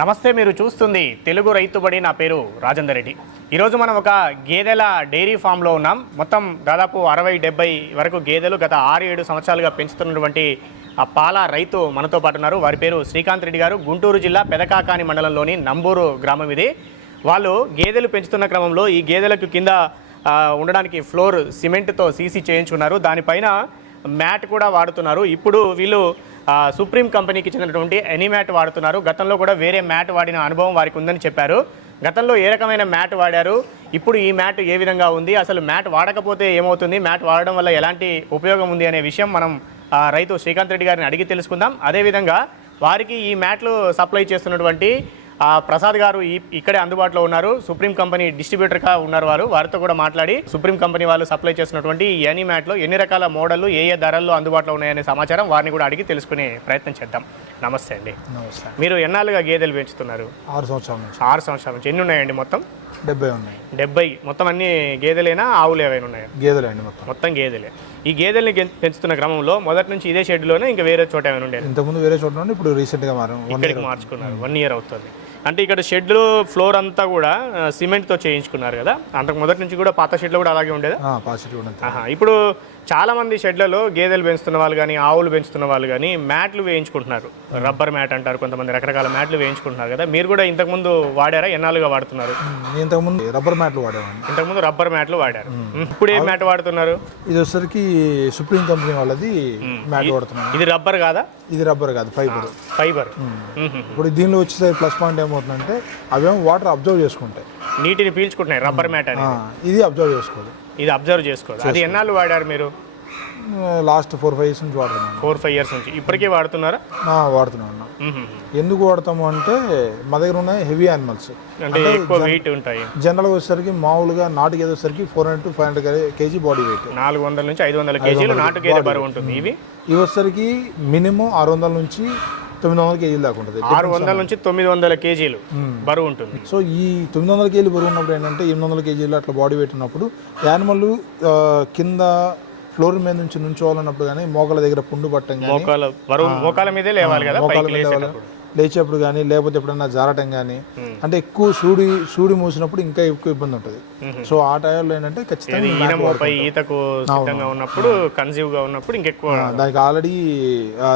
నమస్తే మీరు చూస్తుంది తెలుగు రైతుబడి నా పేరు రాజేందర్ రెడ్డి. ఈరోజు మనం ఒక గేదెల డైరీ ఫామ్లో ఉన్నాం. మొత్తం దాదాపు అరవై డెబ్బై వరకు గేదెలు గత ఆరు ఏడు సంవత్సరాలుగా పెంచుతున్నటువంటి ఆ పాల రైతు మనతో పాటు ఉన్నారు. వారి పేరు శ్రీకాంత్ రెడ్డి గారు. గుంటూరు జిల్లా పెదకాకాని మండలంలోని నంబూరు గ్రామం ఇది. వాళ్ళు గేదెలు పెంచుతున్న క్రమంలో ఈ గేదెలకు కింద ఉండడానికి ఫ్లోర్ సిమెంట్తో సీసీ చేయించుకున్నారు దానిపైన మ్యాట్ కూడా వాడుతున్నారు. ఇప్పుడు వీళ్ళు సుప్రీం కంపెనీకి చెందినటువంటి ఎనీమ్యాట్ వాడుతున్నారు. గతంలో కూడా వేరే మ్యాట్ వాడిన అనుభవం వారికి ఉందని చెప్పారు. గతంలో ఏ రకమైన మ్యాట్ వాడారు? ఇప్పుడు ఈ మ్యాట్ ఏ విధంగా ఉంది? అసలు మ్యాట్ వాడకపోతే ఏమవుతుంది? మ్యాట్ వాడడం వల్ల ఎలాంటి ఉపయోగం ఉంది అనే విషయం మనం రైతు శ్రీకాంత్ రెడ్డి గారిని అడిగి తెలుసుకుందాం. అదేవిధంగా వారికి ఈ మ్యాట్లు సప్లై చేస్తున్నటువంటి ప్రసాద్ గారు ఇక్కడే అందుబాటులో ఉన్నారు. సుప్రీం కంపెనీ డిస్ట్రిబ్యూటర్గా ఉన్నారు వారు. వారితో కూడా మాట్లాడి సుప్రీం కంపెనీ వాళ్ళు సప్లై చేస్తున్నటువంటి ఈ ఎనీ మ్యాట్లో ఎన్ని రకాల మోడళ్ళు ఏ ఏ ధరల్లో అందుబాటులో ఉన్నాయనే సమాచారం వారిని కూడా అడిగి తెలుసుకునే ప్రయత్నం చేద్దాం. నమస్తే అండి. నమస్కారం మీరు ఎన్నాళ్ళుగా గేదెలు పెంచుతున్నారు? ఆరు సంవత్సరాల నుంచి. ఆరు సంవత్సరాల నుంచి. ఎన్ని ఉన్నాయండి మొత్తం? డెబ్బై ఉన్నాయి. డెబ్బై. మొత్తం అన్ని గేదెలేనా ఆవులు ఏవైనా ఉన్నాయా? గేదెలు అండి మొత్తం. మొత్తం గేదెలే. ఈ గేదెల్ని పెంచుతున్న క్రమంలో మొదటి నుంచి ఇదే షెడ్లోనే ఇంకా వేరే చోట ఏమైనా ఉండేది ఇంతకుముందు వేరే చోట ఇప్పుడు రీసెంట్గా మారాం. ఇక్కడికి మార్చుకున్నారు. వన్ ఇయర్ అవుతుంది. అంటే ఇక్కడ షెడ్లు ఫ్లోర్ అంతా కూడా సిమెంట్తో చేయించుకున్నారు కదా. అంతకు మొదటి నుంచి కూడా పాత షెడ్లు కూడా అలాగే ఉండేదా? ఇప్పుడు చాలా మంది షెడ్లలో గేదెలు పెంచుతున్న వాళ్ళు కానీ ఆవులు పెంచుతున్న వాళ్ళు కానీ మ్యాట్లు వేయించుకుంటున్నారు. రబ్బర్ మ్యాట్ అంటారు కొంతమంది రకరకాల మ్యాట్లు వేయించుకుంటున్నారు కదా. మీరు కూడా ఇంతకుముందు వాడారా? ఎన్నాళ్ళుగా వాడుతున్నారు? నేను ఇంతకుముందు రబ్బర్ మ్యాట్లు వాడేవాడిని. ఇంతకుముందు రబ్బర్ మ్యాట్లు వాడారు. ఇప్పుడు ఏ మ్యాట్ వాడుతున్నారు? ఇది వచ్చేసరికి సుప్రీం కంపెనీ వాళ్ళది మ్యాట్ వాడుతున్నాను ఇది రబ్బర్ కాదా? ఇది రబ్బర్ కాదు ఫైబర్ ఫైబర్ ఇప్పుడు దీనిలో వచ్చేసరికి ప్లస్ పాయింట్ ఏమవుతుందంటే అవేమో వాటర్ అబ్జర్వ్ చేసుకుంటాయి. నీటిని పీల్చుకుంటున్నాయి రబ్బర్ మ్యాట్ అని ఆ, ఇది అబ్జర్వ్ చేసుకోదు. ఇది అబ్జర్వ్ చేసుకోదు. అది ఎన్నాళ్ళు వాడారు మీరు? లాస్ట్ ఫోర్ ఫైవ్ ఇయర్స్ నుంచి వాడుతున్నాను. ఫోర్ ఫైవ్ ఇయర్స్ నుంచి. ఇప్పటికే వాడుతున్నారా? వాడుతున్నాను. మ్మ్. ఎందుకు వాడతాము అంటే మా దగ్గర ఉన్నాయి హెవీ యానిమల్స్. అంటే ఎక్కువ వెయిట్ ఉంటాయి. జనరల్గా వచ్చేసరికి మామూలుగా నాటు గేదె వచ్చేసరికి four hundred to five hundred KG body weight నాలుగు వందల నుంచి ఐదు వందల కేజీలు నాటు గేదె బరువు ఉంటుంది. ఇవి? ఇవి వచ్చేసరికి మినిమం ఆరు వందల నుంచి తొమ్మిది వందల కేజీలు దాకా ఉంటుంది. ఆరు వందల నుంచి తొమ్మిది వందల కేజీలు బరువు ఉంటుంది. సో ఈ తొమ్మిది వందల కేజీలు బరువు ఉన్నప్పుడు ఏంటంటే ఎనిమిది వందల కేజీలు అట్లా బాడీ వెయిట్ ఉన్నప్పుడు యానిమల్ కింద ఫ్లోర్ మీద నుంచి నుంచోవాలన్నప్పుడు కానీ మోకాల దగ్గర పుండు పట్టం కానీ మోకాల మీదే లేవాలి కదా మోకాల పైకి మీద లేసేటప్పుడు. లేచేప్పుడు కానీ లేకపోతే ఎప్పుడైనా జారటం కానీ అంటే ఎక్కువ సూడి సూడి మూసినప్పుడు ఇంకా ఎక్కువ ఇబ్బంది ఉంటుంది. సో ఆ టైంలో ఏంటంటే ఖచ్చితంగా ఈతకు ఉన్నప్పుడు కన్సీవ్గా ఉన్నప్పుడు ఇంకెక్కువ దానికి ఆల్రెడీ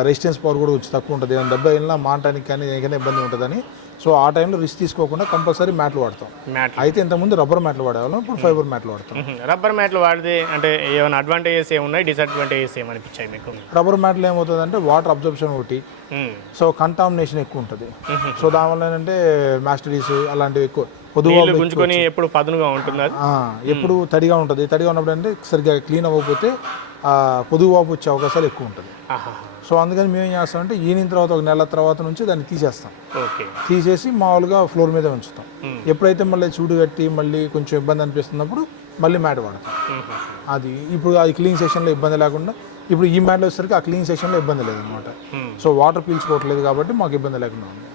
రెసిస్టెన్స్ పవర్ కూడా కొంచెం తక్కువ ఉంటుంది. ఏదైనా దెబ్బ వెళ్ళినా మానటానికి కానీ ఏదైనా ఇబ్బంది ఉంటుందని సో ఆ టైంలో రిస్క్ తీసుకోకుండా కంపల్సరీ మ్యాట్లు వాడతాం. మ్యాట్ అయితే ఇంతకుముందు రబ్బర్ మ్యాట్లు వాడేవాళ్ళం ఇప్పుడు ఫైబర్ మ్యాట్లు వాడతాం. రబ్బర్ మ్యాట్లు వాడితే అంటే ఏమైనా అడ్వాంటేజెస్ ఏమున్నాయి డిసడ్వాంటేజెస్ ఏమనిపించాయి మీకు? రబ్బర్ మ్యాట్లు ఏమవుతుందంటే వాటర్ అబ్జర్ప్షన్ ఒకటి. సో కంటామినేషన్ ఎక్కువ ఉంటుంది. సో దానివల్ల ఏంటంటే మాస్టరీస్ అలాంటివి ఎక్కువ గుంజుకొని ఎప్పుడు పదునుగా ఉంటుంది? ఎప్పుడు తడిగా ఉంటుంది. తడిగా ఉన్నప్పుడు అంటే సరిగ్గా క్లీన్ అవ్వకపోతే పొదుగు వాపు వచ్చే అవకాశాలు ఎక్కువ ఉంటుంది. సో అందుకని మేము ఏం చేస్తామంటే ఈనిన తర్వాత ఒక నెల తర్వాత నుంచి దాన్ని తీసేస్తాం. తీసేసి మామూలుగా ఫ్లోర్ మీద ఉంచుతాం. ఎప్పుడైతే మళ్ళీ చూడు కట్టి మళ్ళీ కొంచెం ఇబ్బంది అనిపిస్తున్నప్పుడు మళ్ళీ మ్యాట్ వాడతాం. అది ఇప్పుడు అది క్లీన్ సెషన్లో ఇబ్బంది లేకుండా ఇప్పుడు ఈ మ్యాట్లో వచ్చేసరికి ఆ క్లీన్ సెషన్లో ఇబ్బంది లేదనమాట. సో వాటర్ పీల్చుకోవట్లేదు కాబట్టి మాకు ఇబ్బంది లేకుండా ఉంది.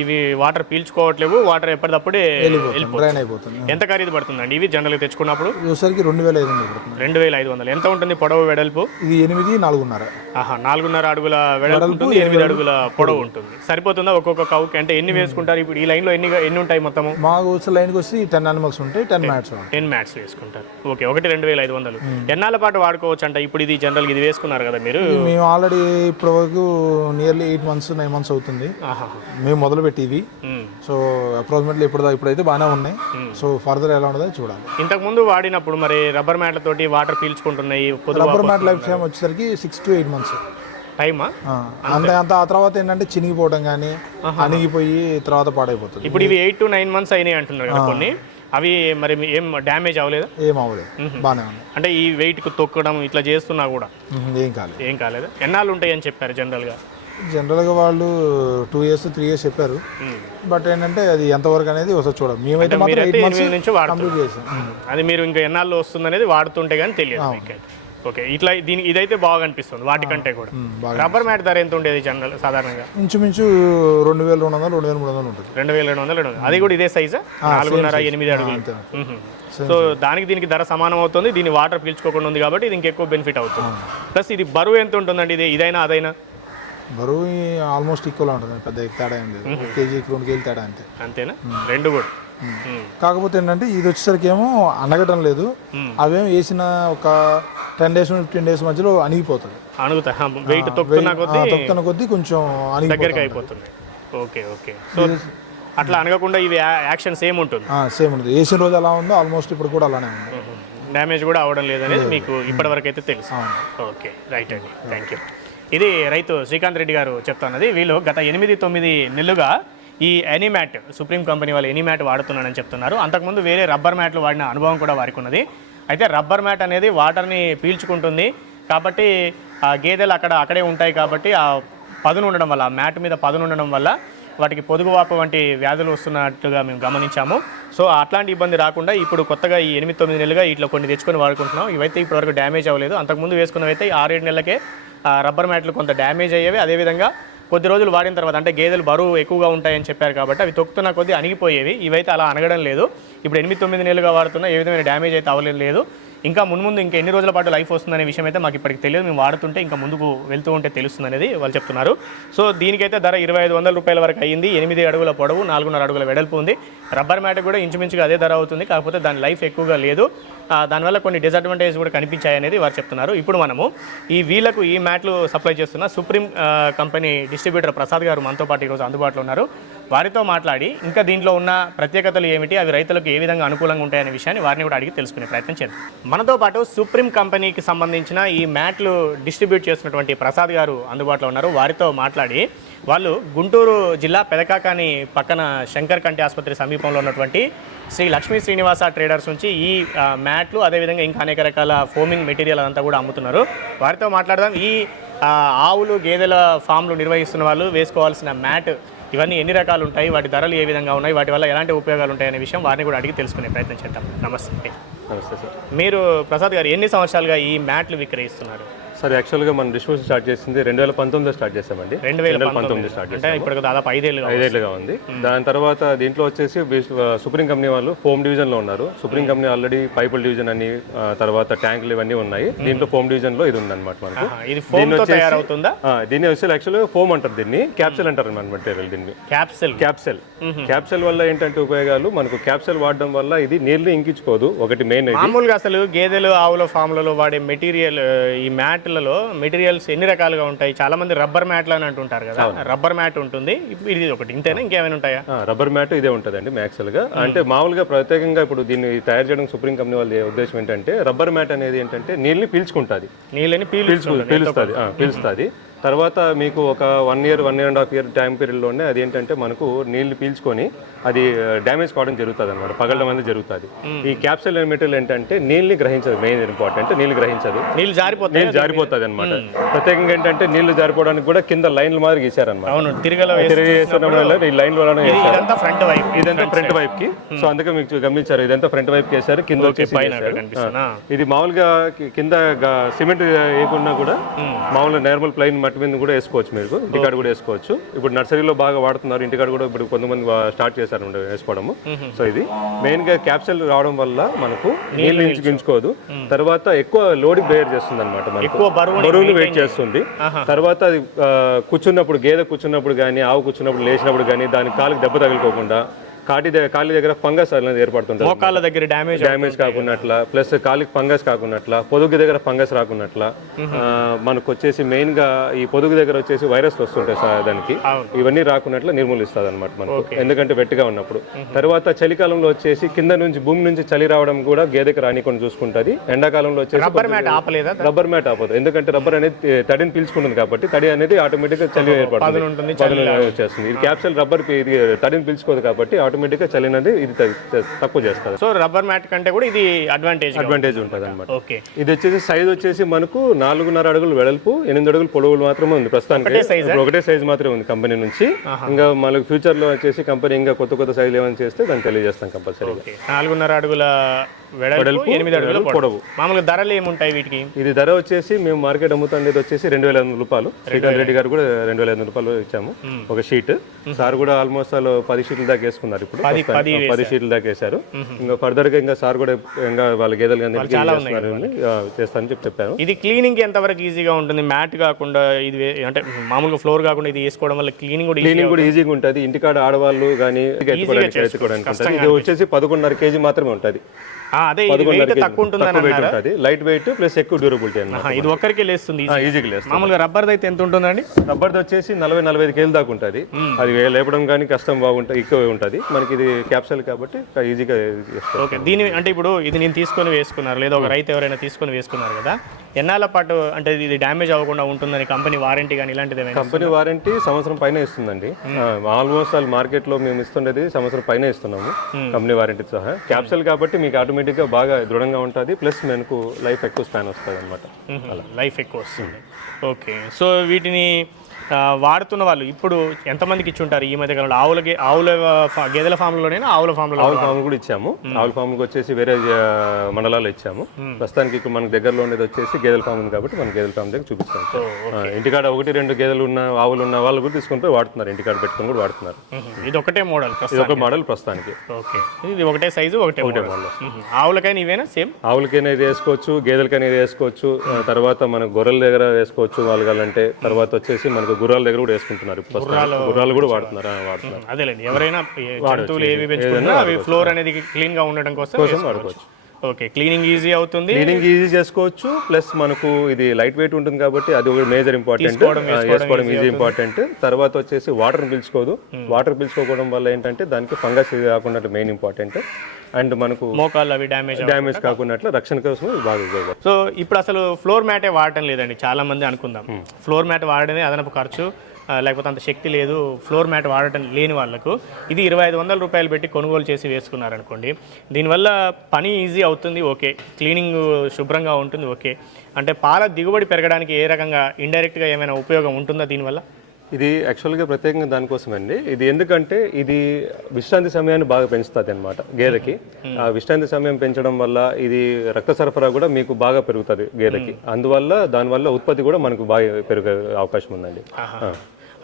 ఇవి వాటర్ పీల్చుకోవట్లేవు వాటర్ ఎప్పటికప్పుడే డ్రైన్ అయిపోతుంది ఎంత ఖరీదు పడుతుందండి ఇవి జనరల్గా తెచ్చుకున్నప్పుడు? ఇది వచ్చేసరికి రెండు వేల ఐదు వందలు రెండు వేల ఐదు వందలు. ఎంత ఉంటుంది పొడవు వెడల్పు? ఇది ఎనిమిది నాలుగున్నర. ఆహా నాలుగున్నర అడుగుల వెడల్పు ఉంటుంది ఎనిమిది అడుగుల పొడవు ఉంటుంది. సరిపోతుందా ఒక్కొక్క కవుకి అంటే ఎన్ని వేసుకుంటారు? ఇప్పుడు ఈ లైన్లో ఎన్ని ఎన్ని ఉంటాయి మొత్తము? మాకు వచ్చే లైన్కి వచ్చి టెన్ అనిమల్స్ ఉంటాయి టెన్ మ్యాట్స్ టెన్ మ్యాట్స్ వేసుకుంటారు. ఓకే ఒకటి రెండు వేల ఐదు వందలు. ఎన్నాళ్ళ పాటు వాడుకోవచ్చు అంట ఇప్పుడు ఇది జనరల్ ఇది వేసుకున్నారు కదా మీరు. మేము ఆల్రెడీ ఇప్పటి వరకు nearly eight months nine months అవుతుంది ఆహా మేము మొదలు పెట్టి ఇవి. సో అప్రాక్సిమేట్లీ ఇప్పుడు ఇప్పుడైతే బాగానే ఉన్నాయి. సో ఫర్దర్ ఎలా ఉండదో చూడాలి. ఇంతకు ముందు వాడినప్పుడు మరి రబ్బర్ మ్యాట్లతోటి వాటర్ పీల్చుకుంటున్నాయి రబ్బర్ మ్యాట్ లైఫ్ టైం వచ్చేసరికి సిక్స్ టు ఎయిట్ మంత్స్ టైమా అంతే. అంత ఆ తర్వాత ఏంటంటే చినిగిపోవడం కానీ అణిగిపోయి తర్వాత పాడైపోతుంది. ఇప్పుడు ఇవి ఎయిట్ టు నైన్ మంత్స్ అయినాయి అంటున్నారు కదా కొన్ని. అవి మరి ఏం డ్యామేజ్ అవ్వలేదా? ఏం అవ్వలేదు. బాగానే ఉంది. అంటే ఈ వెయిట్కు తొక్కడం ఇట్లా చేస్తున్నా కూడా? ఏం కాలేదు. ఏం కాలేదు. ఎన్నాళ్ళు ఉంటాయి అని చెప్పారు జనరల్గా జనరల్గా వాళ్ళు టూ ఇయర్స్ త్రీ ఇయర్స్ చెప్పారు. బట్ ఏంటంటే అది ఎంతవరకు అనేది ఒకసారి చూడాలి. మేమైతే మాత్రం ఎయిట్ మంత్స్ నుంచి కంప్లీట్ చేసాం. మ్మ్. అది మీరు ఇంకా ఎన్నాళ్ళు వస్తుంది అనేది వాడుతుంటే కానీ తెలియదు ఓకే ఇట్లా దీని ఇదైతే బాగా అనిపిస్తుంది వాటికంటే కూడా. రబ్బర్ మ్యాట్ ధర ఎంత ఉండేది జనరల్ సాధారణంగా? ఇంచుమించు రెండు వేల రెండు వందలు రెండు వేల మూడు వందలు ఉంటుంది. రెండు వేల రెండు వందలు రెండు. అది కూడా ఇదే సైజా నాలుగున్నర ఎనిమిది అడుగులు. సో దానికి దీనికి ధర సమానం అవుతుంది. దీని వాటర్ పీల్చుకోకుండా ఉంది కాబట్టి ఇది ఇంకెక్కువ బెనిఫిట్ అవుతుంది. ప్లస్ ఇది బరువు ఎంత ఉంటుందండి ఇది? ఇదైనా అదైనా? బరువు ఆల్మోస్ట్ ఈక్వల్ ఉంటుంది పెద్ద తేడా ఏం లేదు కేజీ రెండు కేజీలు తేడా అంతే అంతేనా రెండు కూడా. కాకపోతే ఏంటంటే ఇది వచ్చేసరికి ఏమో అనగటం లేదు అవేం వేసిన ఒక టెన్ డేస్ ఫిఫ్టీన్ డేస్ మధ్యలో అణిగిపోతుంది తొక్కుతున్నా కొద్దీ కొంచెం దగ్గరికి అయిపోతుంది ఓకే ఓకే సో అట్లా అనగకుండా ఇవి యాక్షన్స్ ఏముంటుంది సేమ్ ఉంటుంది వేసిన రోజు ఎలా ఉందో ఆల్మోస్ట్ ఇప్పుడు కూడా అలానే ఉంది డ్యామేజ్ కూడా అవడం లేదనేది మీకు ఇప్పటివరకు అయితే తెలుసు ఓకే రైట్ అండి థ్యాంక్ యూ ఇది రైతు శ్రీకాంత్ రెడ్డి గారు చెప్తున్నది. వీళ్ళు గత ఎనిమిది తొమ్మిది నెలలుగా ఈ ఎనీమ్యాట్ సుప్రీం కంపెనీ వాళ్ళు ఎనీమ్యాట్ వాడుతున్నానని చెప్తున్నారు. అంతకుముందు వేరే రబ్బర్ మ్యాట్లు వాడిన అనుభవం కూడా వారికి ఉన్నది. అయితే రబ్బర్ మ్యాట్ అనేది వాటర్ని పీల్చుకుంటుంది. కాబట్టి ఆ గేదెలు అక్కడ అక్కడే ఉంటాయి కాబట్టి ఆ పదును ఉండడం వల్ల మ్యాట్ మీద పదును ఉండడం వల్ల వాటికి పొదుగువాపు వంటి వ్యాధులు వస్తున్నట్టుగా మేము గమనించాము. సో అట్లాంటి ఇబ్బంది రాకుండా ఇప్పుడు కొత్తగా ఈ ఎనిమిది తొమ్మిది నెలలుగా ఇట్లా కొన్ని తెచ్చుకొని వాడుకుంటున్నాం. ఇవైతే ఇప్పటివరకు డ్యామేజ్ అవ్వలేదు. అంతకుముందు వేసుకున్నవైతే ఆరేడు నెలలకే రబ్బర్ మ్యాట్లు కొంత డ్యామేజ్ అయ్యేవి. అదేవిధంగా కొద్ది రోజులు వాడిన తర్వాత అంటే గేదెలు బరువు ఎక్కువగా ఉంటాయని చెప్పారు కాబట్టి అవి తొక్కుతున్న కొద్దీ అణిగిపోయేవి. ఇవైతే అలా అనగడం లేదు. ఇప్పుడు ఎనిమిది తొమ్మిది నెలలుగా వాడుతున్నా ఏ విధమైన డ్యామేజ్ అయితే అవ్వలేదు. ఇంకా మున్ముందు ఇంకా ఎన్ని రోజుల పాటు లైఫ్ వస్తుందనే విషయం అయితే మాకు ఇప్పటికి తెలియదు. మేము వాడుతుంటే ఇంకా ముందుకు వెళ్తూ ఉంటే తెలుస్తుంది అనేది వాళ్ళు చెప్తున్నారు. సో దీనికైతే ధర ఇరవై ఐదు వందల రూపాయల వరకు అయ్యింది ఎనిమిది అడుగుల పొడవు నాలుగున్నర అడుగుల వెడల్పు ఉంది. రబ్బర్ మ్యాట్ కూడా ఇంచుమించుగా అదే ధర అవుతుంది. కాకపోతే దాని లైఫ్ ఎక్కువగా లేదు. దానివల్ల కొన్ని డిసడ్వాంటేజ్ కూడా కనిపించాయి అనేది వారు చెప్తున్నారు. ఇప్పుడు మనము ఈ వీళ్ళకు ఈ మ్యాట్లు సప్లై చేస్తున్న సుప్రీం కంపెనీ డిస్ట్రిబ్యూటర్ ప్రసాద్ గారు మనతో పాటు ఈరోజు అందుబాటులో ఉన్నారు. వారితో మాట్లాడి ఇంకా దీంట్లో ఉన్న ప్రత్యేకతలు ఏమిటి? అవి రైతులకు ఏ విధంగా అనుకూలంగా ఉంటాయనే విషయాన్ని వారిని కూడా అడిగి తెలుసుకునే ప్రయత్నం చేద్దాం. మనతో పాటు సుప్రీం కంపెనీకి సంబంధించిన ఈ మ్యాట్లు డిస్ట్రిబ్యూట్ చేసినటువంటి ప్రసాద్ గారు అందుబాటులో ఉన్నారు. వారితో మాట్లాడి వాళ్ళు గుంటూరు జిల్లా పెదకాకాని పక్కన శంకర్ కంటి ఆసుపత్రి సమీపంలో ఉన్నటువంటి శ్రీ లక్ష్మీ శ్రీనివాస ట్రేడర్స్ నుంచి ఈ మ్యాట్లు అదేవిధంగా ఇంకా అనేక రకాల ఫోమింగ్ మెటీరియల్ అంతా కూడా అమ్ముతున్నారు. వారితో మాట్లాడదాం. ఈ ఆవులు గేదెల ఫామ్లు నిర్వహిస్తున్న వాళ్ళు వేసుకోవాల్సిన మ్యాట్ ఇవన్నీ ఎన్ని రకాలు ఉంటాయి? వాటి ధరలు ఏ విధంగా ఉన్నాయి? వాటి వల్ల ఎలాంటి ఉపయోగాలు ఉంటాయనే విషయం వారిని కూడా అడిగి తెలుసుకునే ప్రయత్నం చేద్దాం. నమస్తే. నమస్తే సార్. మీరు ప్రసాద్ గారు ఎన్ని సంవత్సరాలుగా ఈ మ్యాట్లు విక్రయిస్తున్నారు? సార్ యాక్చువల్గా మనం డిస్ట్రిబ్యూషన్ స్టార్ట్ చేసింది రెండు వేల పంతొమ్మిదిలో స్టార్ట్ చేసామండి రెండు వేల పంతొమ్మిది స్టార్ట్ అంటే ఇప్పుడు దాదాపు ఐదేళ్ళు ఐదేళ్ళుగా ఉంది. దాని తర్వాత దీంట్లో వచ్చేసి సుప్రీం కంపెనీ వాళ్ళు ఫోమ్ డివిజన్లో ఉన్నారు. Supreme company already pipe division అని తర్వాత ట్యాంకులు ఇవన్నీ ఉన్నాయి. దీంట్లో ఫోమ్ డివిజన్లో ఇది ఉందన్నమాట మనకు. ఇది ఫోమ్ తయారవుతుందా? ఆ, దీన్ని వచ్చి యాక్చువల్గా ఫోమ్ అంటారు దీన్ని. క్యాప్సెల్ అంటారు మన మెటీరియల్ దీన్ని. క్యాప్సిల్. క్యాప్సెల్. క్యాప్సెల్ వల్ల ఏంటంటే ఉపయోగాలు? మనకు క్యాప్సెల్ వాడడం వల్ల ఇది నీళ్ళు ఇంకించుకోదు. ఒకటి మెయిన్ మామూలుగా అసలు గేదెలు ఆవుల ఫామ్లలో వాడే మెటీరియల్ ఈ మ్యాట్లలో మెటీరియల్స్ ఎన్ని రకాలుగా ఉంటాయి? చాలా మంది రబ్బర్ మ్యాట్లు అని అంటుంటారు కదా. రబ్బర్ మ్యాట్ ఉంటుంది. ఇది ఒకటి. ఇంతేనా? ఇంకేమైనా ఉంటాయా? రబ్బర్ మ్యాట్ ఇదే ఉంటుందండి మ్యాక్సల్గా అంటే మామూలుగా ప్రత్యేకంగా ఇప్పుడు దీన్ని తయారు చేయడం సుప్రీం కంపెనీ వాళ్ళ ఉద్దేశం ఏంటంటే రబ్బర్ మ్యాట్ అనేది ఏంటంటే నీళ్ళని పీల్చుకుంటుంది. నీళ్ళని పీల్చుకుంటుంది. పీలుస్తుంది. పీలుస్తుంది. తర్వాత మీకు ఒక one year one year and half year time పీరియడ్లోనే అది ఏంటంటే మనకు నీళ్ళు పీల్చుకొని అది డ్యామేజ్ కావడం జరుగుతుంది అనమాట పగలడం అనేది జరుగుతుంది ఈ క్యాప్సల్ మెటీరియల్ ఏంటంటే నీళ్ళని గ్రహించదు. మెయిన్ ఇంపార్టెంట్ నీళ్ళు గ్రహించదు. నీళ్ళు జారిపోతాయి నీళ్ళు జారిపోతుంది అనమాట ప్రత్యేకంగా ఏంటంటే నీళ్ళు జారిపోవడానికి కూడా కింద లైన్ల మాదిరి గీశారనమాట అవును తిరగల ఈ లైన్ ఇదంతా ఫ్రంట్ వైపు ఇదంతా ఫ్రంట్ వైప్కి. సో అందుకే మీకు గమనించారు ఇదంతా ఫ్రంట్ వైప్కి వేశారు కింద ఇది మామూలుగా కింద సిమెంట్ వేయకుండా కూడా మామూలుగా నార్మల్ ప్లైన్ మట్టి మీద కూడా వేసుకోవచ్చు మీరు. ఇంటికాడ కూడా వేసుకోవచ్చు. ఇప్పుడు నర్సరీలో బాగా వాడుతున్నారు. ఇంటికాడ కూడా ఇప్పుడు కొంతమంది స్టార్ట్ చేశారు వేసుకోవడము. సో ఇది మెయిన్గా క్యాప్సల్ రావడం వల్ల మనకు నీళ్ళు ఇంచుకోదు తర్వాత ఎక్కువ లోడ్ బేర్ చేస్తుంది అనమాట బరువులు వెయిట్ చేస్తుంది. తర్వాత అది కూర్చున్నప్పుడు గేదె కూర్చున్నప్పుడు కానీ ఆవు కూర్చున్నప్పుడు లేచినప్పుడు కానీ దాని కాలుకి దెబ్బ తగలుకోకుండా కాటి దగ్గర కాలి దగ్గర ఫంగస్ అనేది ఏర్పడుతుంటుంది. మోకాళ్ళ దగ్గర డ్యామేజ్ డ్యామేజ్ కాకున్నట్లా ప్లస్ కాలికి ఫంగస్ కాకున్నట్లా పొదుగు దగ్గర ఫంగస్ రాకున్నట్లా మనకు వచ్చేసి మెయిన్గా ఈ పొదుగు దగ్గర వచ్చేసి వైరస్ వస్తుంటాయి సా- దానికి. ఇవన్నీ రాకున్నట్ల నిర్మూలిస్తుంది అనమాట మనకు ఎందుకంటే వెట్టిగా ఉన్నప్పుడు. తర్వాత చలికాలంలో వచ్చేసి కింద నుంచి భూమి నుంచి చలి రావడం కూడా గేదెకి రానికుండా చూసుకుంటది. ఎండాకాలంలో వచ్చేసి రబ్బర్ మ్యాట్ ఆపలేదా? రబ్బర్ మ్యాట్ ఆపదు. ఎందుకంటే రబ్బర్ అనేది తడిని పీల్చుకుంటుంది కాబట్టి తడి అనేది ఆటోమేటిక్గా చలి ఏర్పడుతుంది. వచ్చేస్తుంది. ఇది క్యాప్సల్ రబ్బర్ తడిని పీల్చుకోదు కాబట్టి ఆటోమేటిక్ గా చలి అనేది ఇది తక్కువ చేస్తుంది. సో రబ్బర్ మ్యాట్ కంటే కూడా ఇది అడ్వాంటేజ్ అడ్వాంటేజ్ ఉంటుంది. అనమాట ఓకే ఇది వచ్చేసి సైజ్ వచ్చేసి మనకు నాలుగున్నర అడుగులు వెడల్పు ఎనిమిది అడుగులు పొడవులు మాత్రమే ఉంది ప్రస్తుతానికి. ఒకటే సైజ్ మాత్రమే ఉంది కంపెనీ నుంచి. ఇంకా మనకు ఫ్యూచర్లో వచ్చేసి కంపెనీ ఇంకా కొత్త కొత్త సైజులు ఏమైనా చేస్తే దాన్ని తెలియజేస్తాం కంపల్సరీగా ఓకే నాలుగున్నర అడుగుల వెడల్పు ఎనిమిది అడుగుల పొడవు. మామూలుగా ధరలు ఏముంటాయి వీటికి? ఇది ధర వచ్చేసి మేము మార్కెట్ అమ్ముతుండేది వచ్చేసి రెండు వేల ఐదు రూపాయలు. శ్రీకాంత్ రెడ్డి గారు కూడా రెండు వేల ఐదు రూపాయలు ఇచ్చాము. ఒక షీట్. సార్ కూడా ఆల్మోస్ట్ వాళ్ళు పది షీట్ల దాకా వేసుకున్నారు ఇప్పుడు. పది- షీట్లు దాకా వేశారు. ఇంకా ఫర్దర్గా ఇంకా సార్ కూడా ఇంకా వాళ్ళ గేదెలు కానీ చేస్తారని చెప్పి చెప్పారు. ఇది క్లీనింగ్ ఎంతవరకు ఈజీగా ఉంటుంది? మ్యాట్ కాకుండా ఇది అంటే మామూలుగా ఫ్లోర్ కాకుండా ఇది వేసుకోవడం వల్ల క్లీనింగ్ కూడా క్లీనింగ్ కూడా ఈజీగా ఉంటుంది. ఇంటికాడ ఆడవాళ్ళు కానీ ఇది వచ్చేసి పదకొండున్నర కేజీ మాత్రమే ఉంటుంది. అదే తక్కువ ఉంటుంది. లైట్ వెయిట్ ప్లస్ ఎక్కువ డ్యూరబిలిటీ అన్నమాట ఇది ఒక్కరికే లేస్తుంది. ఈజీగా లేస్తుంది. మామూలుగా రబ్బర్ది అయితే ఎంత ఉంటుందండి? రబ్బర్ది వచ్చేసి నలభై నలభై ఐదు కేజీల దాకా ఉంటుంది. అది లేపడం కానీ కష్టం బాగుంటుంది ఎక్కువ ఉంటుంది. మనకి ఇది క్యాప్సల్ కాబట్టి ఈజీగా ఓకే దీని అంటే ఇప్పుడు ఇది నేను తీసుకొని వేసుకున్నారు లేదా ఒక రైతు ఎవరైనా తీసుకొని వేసుకున్నారు కదా ఎన్నాళ్ళ పాటు అంటే ఇది డ్యామేజ్ అవ్వకుండా ఉంటుందని కంపెనీ వారంటీ కానీ ఇలాంటిది కంపెనీ వారంటీ సంవత్సరం పైన ఇస్తుందండి. ఆల్మోస్ట్ వాళ్ళు మార్కెట్లో మేము ఇస్తుండేది సంవత్సరం పైన ఇస్తున్నాము కంపెనీ వారంటీ సహా. క్యాప్సల్ కాబట్టి మీకు ఆటోమేటిక్గా బాగా దృఢంగా ఉంటుంది ప్లస్ మనకు లైఫ్ ఎక్కువ స్పాన్ వస్తుంది అనమాట లైఫ్ ఎక్కువ వస్తుంది. ఓకే. సో వీటిని వాడుతున్న వాళ్ళు ఇప్పుడు ఎంతమందికి ఇచ్చి ఉంటారు ఈ మధ్య కాలంలో ఆవులకి ఆవుల ఫా- గేదెల ఫామ్లోనైనా? ఆవుల ఫామ్లో ఆవుల ఫామ్ కూడా ఇచ్చాము. ఆవుల ఫామ్ వచ్చేసి వేరే ఆ, మండలాల్లో ఇచ్చాము. ప్రస్తుతానికి ఇక్కడ మనకు దగ్గరలో ఉండేది వచ్చేసి గేదెల ఫామ్ ఉంది కాబట్టి మన గేదెల ఫామ్ దగ్గర చూపిస్తాం. ఇంటికాడ ఒకటి రెండు గేదెలు ఉన్న ఆవులు ఉన్న వాళ్ళు కూడా తీసుకొని పోయి వాడుతున్నారు. ఇంటికాడ పెట్టుకొని కూడా వాడుతున్నారు. ఇది ఒకటే మోడల్ ఇది ఒక మోడల్ ప్రస్తుతానికి. ఓకే. ఇది ఒకటే సైజు ఒకటే మోడల్. మ్మ్. ఆవులకైనా ఇవేనా? సేమ్? ఆవులకైనా ఇది వేసుకోవచ్చు గేదెలకైనా ఇది వేసుకోవచ్చు. తర్వాత మన గొర్రెల దగ్గర వేసుకోవచ్చు వాళ్ళు కావాలంటే. తర్వాత వచ్చేసి మనకు గుర్రాల దగ్గర కూడా వేసుకుంటున్నారు. గుర్రాలు కూడా వాడుతున్నారు? వాడుతున్నారు? అదేలేండి. ఎవరైనా జంతువులు ఏవి పెంచుకున్నా అవి ఫ్లోర్ అనేది క్లీన్గా ఉండడం కోసం వేసుకోవచ్చు. ఓకే క్లీనింగ్ ఈజీ అవుతుంది. క్లీనింగ్ ఈజీ చేసుకోవచ్చు. ప్లస్ మనకు ఇది లైట్ వెయిట్ ఉంటుంది కాబట్టి అది ఒక మేజర్ ఇంపార్టెంట్. వేసుకోవడం ఈజీ ఇంపార్టెంట్. తర్వాత వచ్చేసి వాటర్ పీల్చుకోదు. వాటర్ పీల్చుకోవడం వల్ల ఏంటంటే దానికి ఫంగస్ ఇది కాకుండా మెయిన్ ఇంపార్టెంట్. అండ్ మనకు మోకాళ్ళు అవి డ్యామేజ్ డ్యామేజ్ కాకుండా రక్షణ కోసం బాగా ఉపయోగపడుతుంది. సో ఇప్పుడు అసలు ఫ్లోర్ మ్యాటే వాడటం లేదండి. చాలా మంది అనుకుందాం. ఫ్లోర్ మ్యాట్ వాడడమే అదనపు ఖర్చు. లేకపోతే అంత శక్తి లేదు. ఫ్లోర్ మ్యాట్ వాడటం లేని వాళ్ళకు ఇది ఇరవై ఐదు వందల రూపాయలు పెట్టి కొనుగోలు చేసి వేసుకున్నారనుకోండి. దీనివల్ల పని ఈజీ అవుతుంది ఓకే. క్లీనింగ్ శుభ్రంగా ఉంటుంది ఓకే. అంటే పాల దిగుబడి పెరగడానికి ఏ రకంగా ఇండైరెక్ట్గా ఏమైనా ఉపయోగం ఉంటుందా దీనివల్ల? ఇది యాక్చువల్గా ప్రత్యేకంగా దానికోసం అండి ఇది ఎందుకంటే ఇది విశ్రాంతి సమయాన్ని బాగా పెంచుతుంది అనమాట గేదెకి ఆ విశ్రాంతి సమయం పెంచడం వల్ల ఇది రక్త సరఫరా కూడా మీకు బాగా పెరుగుతుంది గేదెకి. అందువల్ల దానివల్ల ఉత్పత్తి కూడా మనకు బాగా పెరిగే అవకాశం ఉందండి.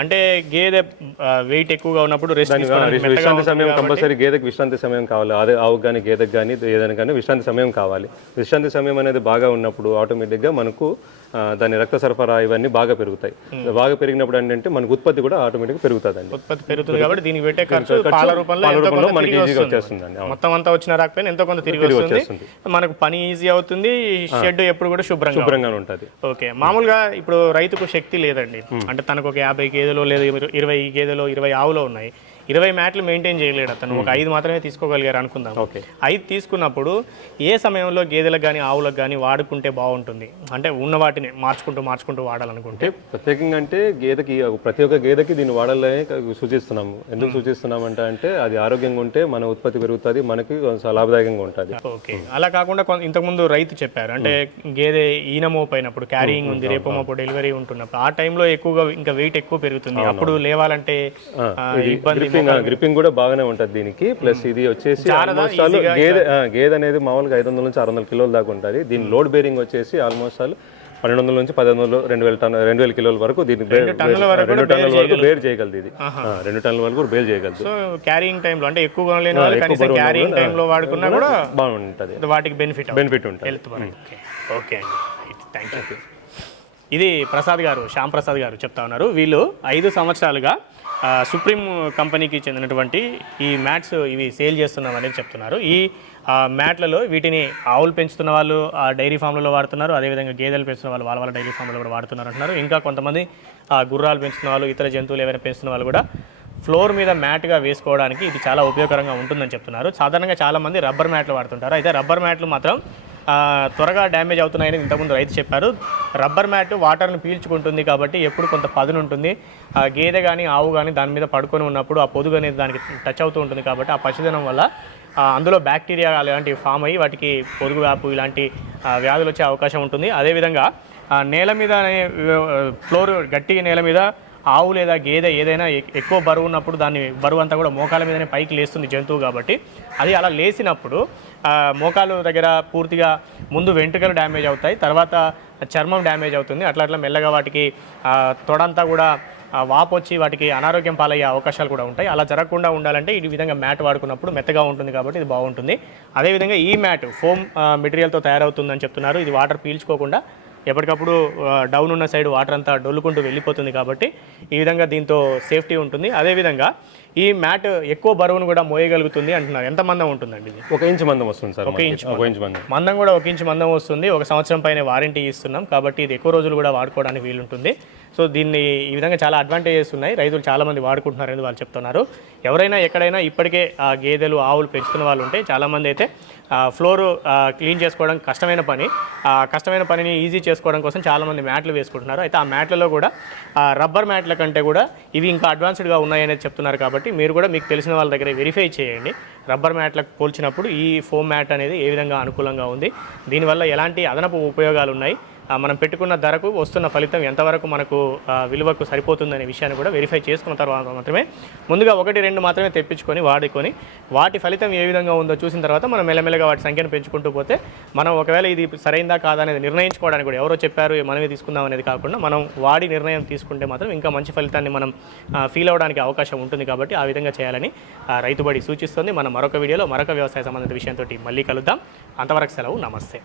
అంటే గేదె వెయిట్ ఎక్కువగా ఉన్నప్పుడు విశ్రాంతి సమయం కంపల్సరీ గేదెకి విశ్రాంతి సమయం కావాలి. అదే ఆవుకు కానీ గేదెకి కానీ ఏదైనా కానీ విశ్రాంతి సమయం కావాలి. విశ్రాంతి సమయం అనేది బాగా ఉన్నప్పుడు ఆటోమేటిక్గా మనకు దాని రక్త సరఫరా ఇవన్నీ బాగా పెరుగుతాయి. బాగా పెరిగినప్పుడు ఏంటంటే మనకు ఉత్పత్తి కూడా ఆటోమేటిక్గా పెరుగుతుందండి. ఉత్పత్తి పెరుగుతుంది కాబట్టి దీనికి పెట్టే ఖర్చు పాల రూపంలో మనకి ఈజీగా. వచ్చేస్తుందండి. మొత్తం అంతా వచ్చినా రాకపోయినా ఎంతో కొంత తిరిగి వస్తుంది. వచ్చేస్తుంది. మనకు పని ఈజీ అవుతుంది షెడ్ ఎప్పుడు కూడా శుభ్రంగా శుభ్రంగానే ఉంటుంది. ఓకే మామూలుగా ఇప్పుడు రైతుకు శక్తి లేదండి. అంటే తనకు ఒక యాభై గేదెలు లేదా ఇరవై- ఇరవై గేదెలు ఇరవై ఆవులు ఉన్నాయి. ఇరవై మ్యాట్లు మెయింటైన్ చేయలేడు అతను. ఒక ఐదు మాత్రమే తీసుకోగలిగారు అనుకుందాం. ఓకే. ఐదు తీసుకున్నప్పుడు ఏ సమయంలో గేదెలకు కానీ ఆవులకు కానీ వాడుకుంటే బాగుంటుంది? అంటే ఉన్న వాటిని మార్చుకుంటూ మార్చుకుంటూ వాడాలనుకుంటే. ప్రత్యేకంగా అంటే గేదెకి ప్రతి ఒక్క గేదెకి దీన్ని వాడాలని సూచిస్తున్నాము. ఎందుకు సూచిస్తున్నాం అంటే అంటే అది ఆరోగ్యంగా ఉంటే మన ఉత్పత్తి పెరుగుతుంది మనకి లాభదాయకంగా ఉంటుంది. ఓకే. అలా కాకుండా ఇంతకుముందు రైతు చెప్పారు. అంటే గేదె ఈనమోపోయినప్పుడు క్యారీయింగ్ ఉంది రేపు మోపు డెలివరీ ఉంటున్నప్పుడు ఆ టైంలో ఎక్కువగా ఇంకా వెయిట్ ఎక్కువ పెరుగుతుంది. అప్పుడు లేవాలంటే ఇబ్బంది గ్రిప్పింగ్ గ్రిప్పింగ్ కూడా బాగానే ఉంటుంది దీనికి. ప్లస్ ఇది వచ్చేసి ఆల్మోస్ట్ ఆల్ గేదె గేదె అనేది మామూలుగా ఐదు వందల నుంచి ఆరు వందల కిలోల దాకా ఉంటుంది. దీని లోడ్ బేరింగ్ వచ్చేసి ఆల్మోస్ట్ ఆల్ పన్నెండు వందల నుంచి పది వందలు రెండు వేల టన్ రెండు వేల కిలోల వరకు దీన్ని రెండు టన్నుల వరకు బేర్ చేయగలదు ఇది. రెండు టన్నుల వరకు బేర్ చేయగలదు. సో క్యారీయింగ్ టైంలో అంటే కనీసం క్యారీయింగ్ టైంలో వాడుకున్నా కూడా బాగుంటుంది. వాటికి బెనిఫిట్ బెనిఫిట్ ఉంటుంది. ఓకే ఓకే అండి. థ్యాంక్ యూ ఇది ప్రసాద్ గారు శ్యామ్ ప్రసాద్ గారు చెప్తా ఉన్నారు. వీళ్ళు ఐదు సంవత్సరాలుగా సుప్రీం కంపెనీకి చెందినటువంటి ఈ మ్యాట్స్ ఇవి సేల్ చేస్తున్నాం అనేది చెప్తున్నారు. ఈ మ్యాట్లలో వీటిని ఆవులు పెంచుతున్న వాళ్ళు ఆ డైరీ ఫామ్లలో వాడుతున్నారు. అదేవిధంగా గేదెలు పెంచుతున్న వాళ్ళు వాళ్ళ వాళ్ళ డైరీ ఫామ్లో కూడా వాడుతున్నారు అంటున్నారు. ఇంకా కొంతమంది ఆ, గుర్రాలు పెంచుతున్న వాళ్ళు ఇతర జంతువులు ఏవైనా పెంచుతున్న వాళ్ళు కూడా ఫ్లోర్ మీద మ్యాట్గా వేసుకోవడానికి ఇది చాలా ఉపయోగకరంగా ఉంటుందని చెప్తున్నారు. సాధారణంగా చాలామంది రబ్బర్ మ్యాట్లు వాడుతుంటారు. అయితే రబ్బర్ మ్యాట్లు మాత్రం త్వరగా డ్యామేజ్ అవుతున్నాయని ఇంతకుముందు రైతు చెప్పారు. రబ్బర్ మ్యాట్ వాటర్ను పీల్చుకుంటుంది కాబట్టి ఎప్పుడు కొంత పదును ఉంటుంది. ఆ గేదె కానీ ఆవు కానీ దాని మీద పడుకొని ఉన్నప్పుడు ఆ పొదుగు అనేది దానికి టచ్ అవుతూ ఉంటుంది కాబట్టి ఆ పచ్చదనం వల్ల అందులో బ్యాక్టీరియా ఇలాంటివి ఫామ్ అయ్యి వాటికి పొదుగు వ్యాపు ఇలాంటి వ్యాధులు వచ్చే అవకాశం ఉంటుంది. అదేవిధంగా నేల మీద ఫ్లోర్ గట్టి నేల మీద ఆవు లేదా గేదె ఏదైనా ఎక్కువ బరువు ఉన్నప్పుడు దాన్ని బరువు అంతా కూడా మోకాల మీదనే పైకి లేస్తుంది జంతువు కాబట్టి. అది అలా లేసినప్పుడు మోకాలు దగ్గర పూర్తిగా ముందు వెంట్రుకలు డ్యామేజ్ అవుతాయి తర్వాత చర్మం డ్యామేజ్ అవుతుంది. అట్లా అట్లా మెల్లగా వాటికి తొడంతా కూడా వాపు వచ్చి వాటికి అనారోగ్యం పాలయ్యే అవకాశాలు కూడా ఉంటాయి. అలా జరగకుండా ఉండాలంటే ఈ విధంగా మ్యాట్ వాడుకున్నప్పుడు మెత్తగా ఉంటుంది కాబట్టి ఇది బాగుంటుంది. అదేవిధంగా ఈ మ్యాట్ ఫోమ్ మెటీరియల్తో తయారవుతుందని చెప్తున్నారు. ఇది వాటర్ పీల్చుకోకుండా ఎప్పటికప్పుడు డౌన్ ఉన్న సైడ్ వాటర్ అంతా డొల్లుకుంటూ వెళ్ళిపోతుంది కాబట్టి ఈ విధంగా దీంతో సేఫ్టీ ఉంటుంది. అదేవిధంగా ఈ మ్యాట్ ఎక్కువ బరువును కూడా మోయగలుగుతుంది అంటున్నారు. ఎంత మందం ఉంటుందండి ఇది? ఒక ఇంచ్ మందం వస్తుంది సార్ మనకి. ఇంచ్ ఒక ఇంచ్ మందం. మందం కూడా ఒక ఇంచు మందం వస్తుంది. ఒక సంవత్సరం పైన వారంటీ ఇస్తున్నాం. కాబట్టి ఇది ఎక్కువ రోజులు కూడా వాడుకోవడానికి వీలుంటుంది. సో దీన్ని ఈ విధంగా చాలా అడ్వాంటేజెస్ ఉన్నాయి. రైతులు చాలామంది వాడుకుంటున్నారు వాడుకుంటున్నారని వాళ్ళు చెప్తున్నారు. ఎవరైనా ఎక్కడైనా ఇప్పటికే ఆ గేదెలు ఆవులు పెంచుతున్న వాళ్ళు ఉంటే చాలామంది అయితే ఫ్లోర్ క్లీన్ చేసుకోవడం కష్టమైన పని. ఆ కష్టమైన పనిని ఈజీ చేసుకోవడం కోసం చాలామంది మ్యాట్లు వేసుకుంటున్నారు. అయితే ఆ మ్యాట్లలో కూడా రబ్బర్ మ్యాట్ల కంటే కూడా ఇవి ఇంకా అడ్వాన్స్డ్గా ఉన్నాయనేది చెప్తున్నారు కాబట్టి మీరు కూడా మీకు తెలిసిన వాళ్ళ దగ్గర వెరిఫై చేయండి. రబ్బర్ మ్యాట్లకు పోల్చినప్పుడు ఈ ఫోమ్ మ్యాట్ అనేది ఏ విధంగా అనుకూలంగా ఉంది. దీనివల్ల ఎలాంటి అదనపు ఉపయోగాలు ఉన్నాయి? మనం పెట్టుకున్న ధరకు వస్తున్న ఫలితం ఎంతవరకు మనకు విలువకు సరిపోతుందనే విషయాన్ని కూడా వెరిఫై చేసుకున్న తర్వాత మాత్రమే ముందుగా ఒకటి రెండు మాత్రమే తెప్పించుకొని వాడుకొని వాటి ఫలితం ఏ విధంగా ఉందో చూసిన తర్వాత మనం మెల్లమెల్లగా వాటి సంఖ్యను పెంచుకుంటూ పోతే మనం ఒకవేళ ఇది సరైందా కాదా అనేది నిర్ణయించుకోవడానికి కూడా ఎవరో చెప్పారు మనమే తీసుకుందాం అనేది కాకుండా మనం వాడి నిర్ణయం తీసుకుంటే మాత్రం ఇంకా మంచి ఫలితాన్ని మనం ఫీల్ అవ్వడానికి అవకాశం ఉంటుంది కాబట్టి ఆ విధంగా చేయాలని రైతుబడి సూచిస్తుంది. మనం మరొక వీడియోలో మరొక వ్యవసాయ సంబంధిత విషయంతో మళ్ళీ కలుద్దాం. అంతవరకు సెలవు. నమస్తే.